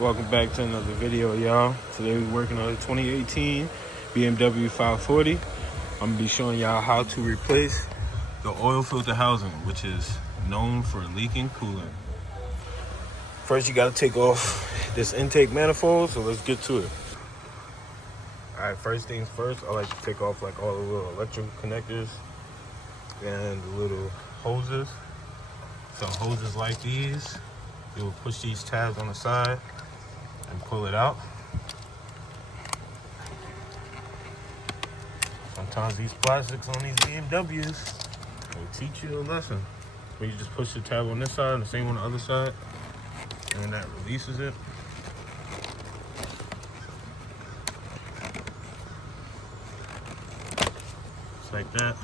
Welcome back to another video, y'all. Today we're working on a 2018 BMW 540. I'm gonna be showing y'all how to replace the oil filter housing, which is known for leaking coolant. First, you gotta take off this intake manifold, so let's get to it. All right, first things first, I like to take off like all the little electrical connectors and the little hoses. So hoses like these, you'll push these tabs on the side and pull it out. Sometimes these plastics on these BMWs will teach you a lesson. Where you just push the tab on this side and the same on the other side, and that releases it. Just like that.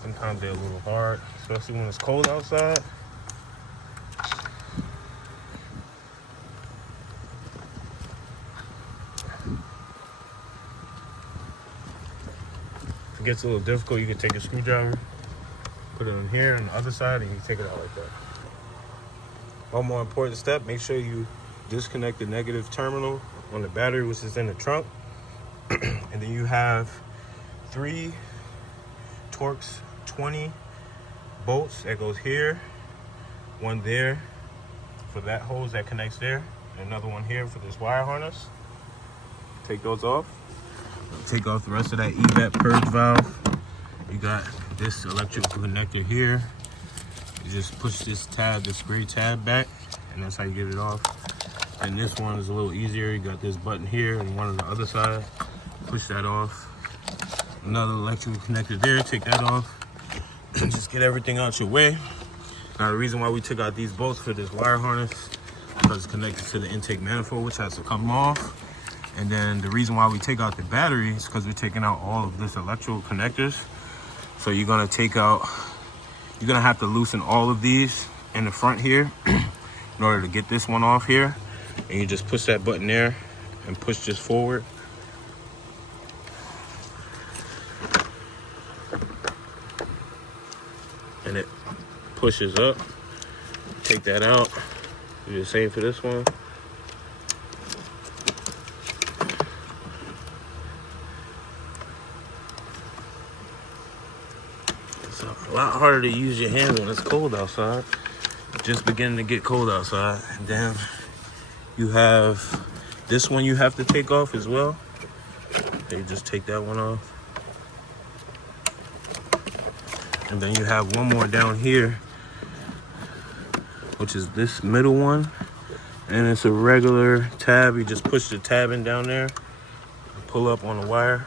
Sometimes they're a little hard, especially when it's cold outside. If it gets a little difficult, you can take a screwdriver, put it in here on the other side, and you take it out like that. One more important step, make sure you disconnect the negative terminal on the battery, which is in the trunk. And then you have 3 Torx 20 bolts that goes here, one there for that hose that connects there, and another one here for this wire harness. Take those off. Take off the rest of that evap purge valve. You got this electrical connector here. You just push this tab, this gray tab back, and that's how you get it off. And this one is a little easier. You got this button here and one on the other side. Push that off. Another electrical connector there, take that off. Just get everything out your way. Now the reason why we took out these bolts for this wire harness is because it's connected to the intake manifold, which has to come off. And then the reason why we take out the battery is because we're taking out all of this electrical connectors. So you're gonna have to loosen all of these in the front here in order to get this one off here. And you just push that button there and push this forward. And it pushes up. Take that out. Do the same for this one. It's a lot harder to use your hands when it's cold outside. Just beginning to get cold outside. And then you have this one you have to take off as well. So you just take that one off. And then you have one more down here, which is this middle one. And it's a regular tab. You just push the tab in down there, pull up on the wire.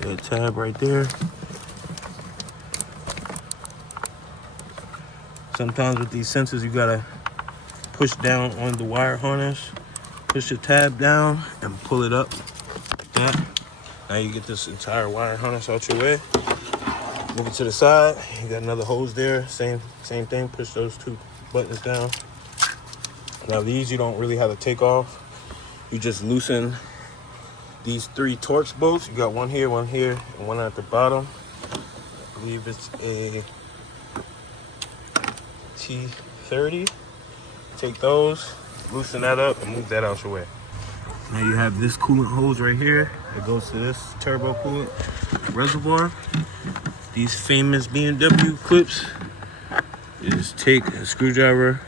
Got a tab right there. Sometimes with these sensors, you gotta push down on the wire harness, push the tab down and pull it up like that. Now you get this entire wire harness out your way. Move it to the side. You got another hose there. Same thing. Push those 2 buttons down. Now these you don't really have to take off. You just loosen these 3 Torx bolts. You got one here, and one at the bottom. I believe it's a T30. Take those, loosen that up, and move that out your way. Now you have this coolant hose right here. It goes to this turbo coolant reservoir. These famous BMW clips. You just take a screwdriver,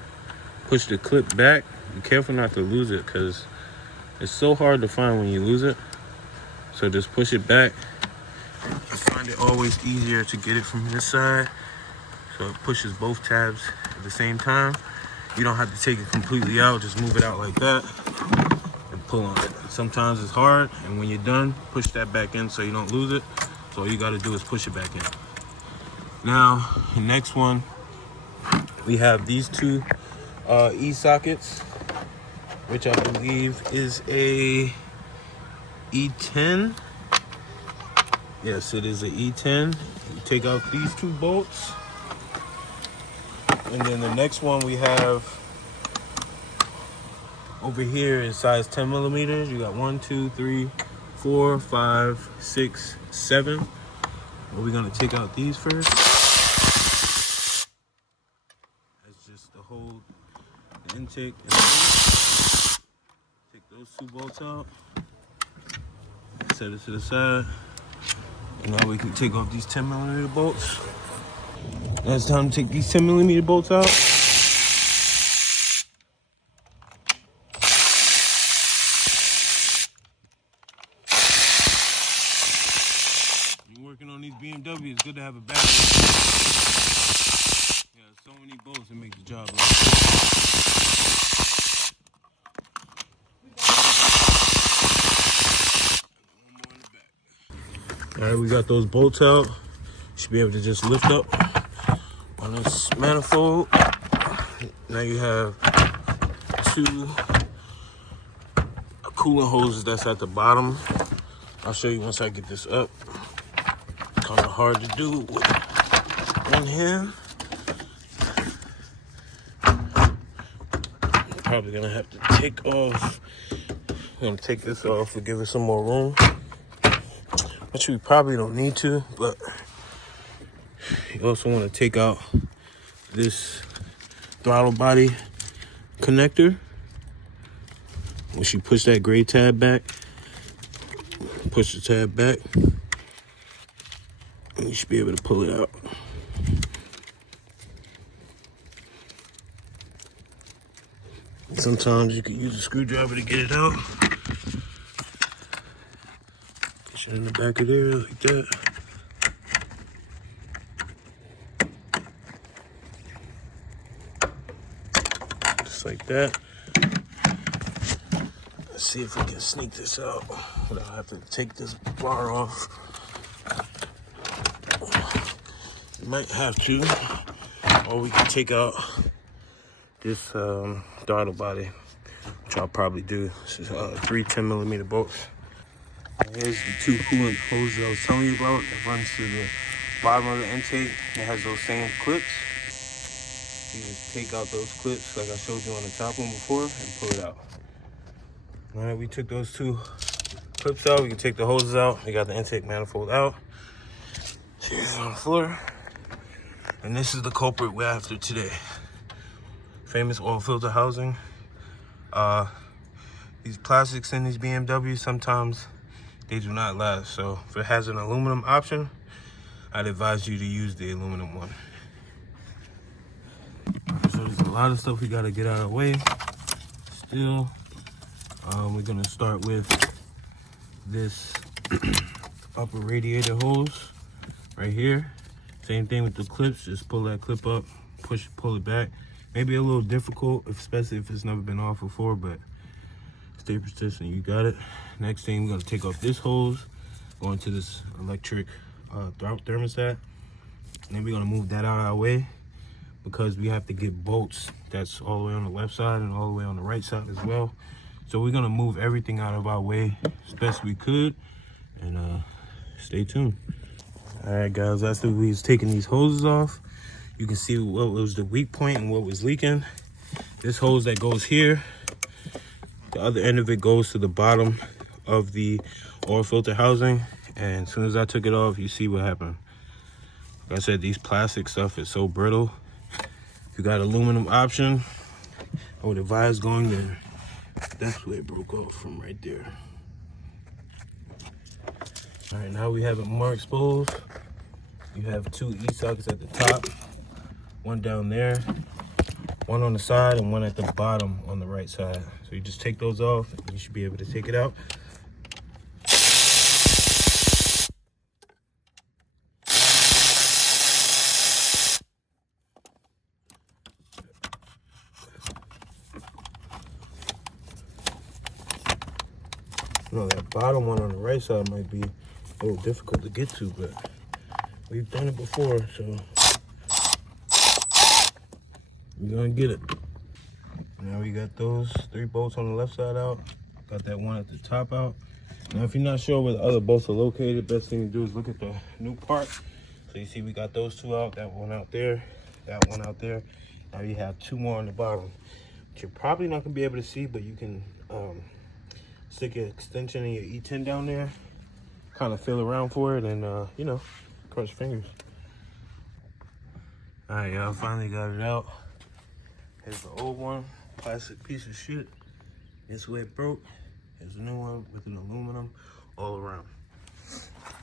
push the clip back. Be careful not to lose it because it's so hard to find when you lose it. So just push it back. I find it always easier to get it from this side. So it pushes both tabs at the same time. You don't have to take it completely out. Just move it out like that. Pull on it. Sometimes it's hard, and when you're done, push that back in so you don't lose it. So all you got to do is push it back in. Now, the next one, we have these 2 E-sockets, which I believe is a E10. Yes, it is an E10. You take out these 2 bolts. And then the next one we have over here is size 10 millimeters. You got 1, 2, 3, 4, 5, 6, 7. We're gonna take out these first. just to hold the intake and the take those two bolts out, set it to the side, and now we can take off these 10mm bolts. Now it's time to take these 10mm bolts out. You're working on these BMW, it's good to have a battery. Yeah, so many bolts, it makes the job light. Alright, we got those bolts out. Should be able to just lift up on this manifold. Now you have two coolant hoses that's at the bottom. I'll show you once I get this up. Kind of hard to do with one hand. Probably gonna have to take off. I'm gonna take this off to give it some more room. Which we probably don't need to, but you also want to take out this throttle body connector. Once you push that gray tab back, push the tab back, and you should be able to pull it out. Sometimes you can use a screwdriver to get it out. Push it in the back of there like that. Just like that. Let's see if we can sneak this out without having to take this bar off. You might have to, or we can take out this throttle body, which I'll probably do. This is 3 10mm bolts. Here's the two coolant hoses I was telling you about. It runs to the bottom of the intake. It has those same clips. You just take out those clips like I showed you on the top one before and pull it out. All right, we took those two clips out. We can take the hoses out. We got the intake manifold out. Here's on the floor. And this is the culprit we're after today. Famous oil filter housing. These plastics in these BMWs, sometimes they do not last. So if it has an aluminum option, I'd advise you to use the aluminum one. So there's a lot of stuff we gotta get out of the way still. We're gonna start with this upper radiator hose right here. Same thing with the clips, just pull that clip up, pull it back. Maybe a little difficult, especially if it's never been off before, but stay persistent, you got it. Next thing, we're gonna take off this hose, go into this electric thermostat. And then we're gonna move that out of our way because we have to get bolts that's all the way on the left side and all the way on the right side as well. So we're gonna move everything out of our way as best we could, and stay tuned. All right, guys, after we was taking these hoses off, you can see what was the weak point and what was leaking. This hose that goes here, the other end of it goes to the bottom of the oil filter housing. And as soon as I took it off, you see what happened. Like I said, these plastic stuff is so brittle. If you got aluminum option, I would advise going there. That's where it broke off from, right there. All right, now we have it more exposed. You have two E-sockets at the top, one down there, one on the side, and one at the bottom on the right side. So you just take those off, and you should be able to take it out. You know, that bottom one on the right side might be a little difficult to get to, but we've done it before, so we're gonna get it. Now we got those 3 bolts on the left side out. Got that one at the top out. Now, if you're not sure where the other bolts are located, best thing to do is look at the new part. So you see we got those 2 out, that one out there, that one out there. Now you have 2 more on the bottom, which you're probably not gonna be able to see, but you can stick an extension in your E10 down there, kind of feel around for it, and you know, cross your fingers. All right, y'all, finally got it out. Here's the old one, plastic piece of shit. This way it broke. Here's a new one with an aluminum all around.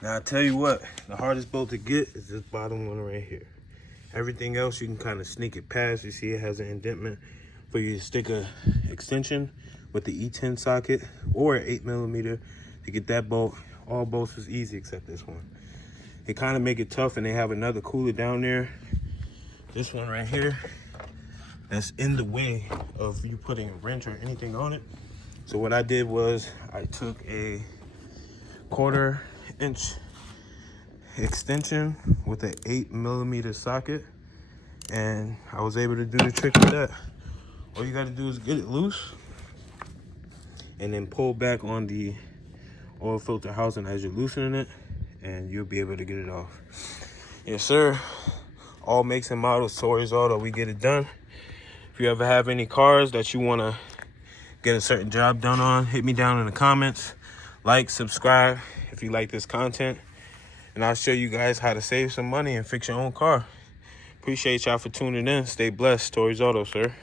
Now I tell you what, the hardest bolt to get is this bottom one right here. Everything else you can kind of sneak it past. You see it has an indentation for you to stick a extension with the E10 socket or an 8mm to get that bolt. All bolts is easy except this one. They kind of make it tough, and they have another cooler down there. This one right here, that's in the way of you putting a wrench or anything on it. So what I did was I took a 1/4 inch extension with an 8mm socket, and I was able to do the trick with that. All you gotta do is get it loose and then pull back on the oil filter housing as you're loosening it, and you'll be able to get it off. Yes, sir. All makes and models, Toys Auto, we get it done. If you ever have any cars that you wanna get a certain job done on, hit me down in the comments. Like, subscribe if you like this content, and I'll show you guys how to save some money and fix your own car. Appreciate y'all for tuning in. Stay blessed. Toys Auto, sir.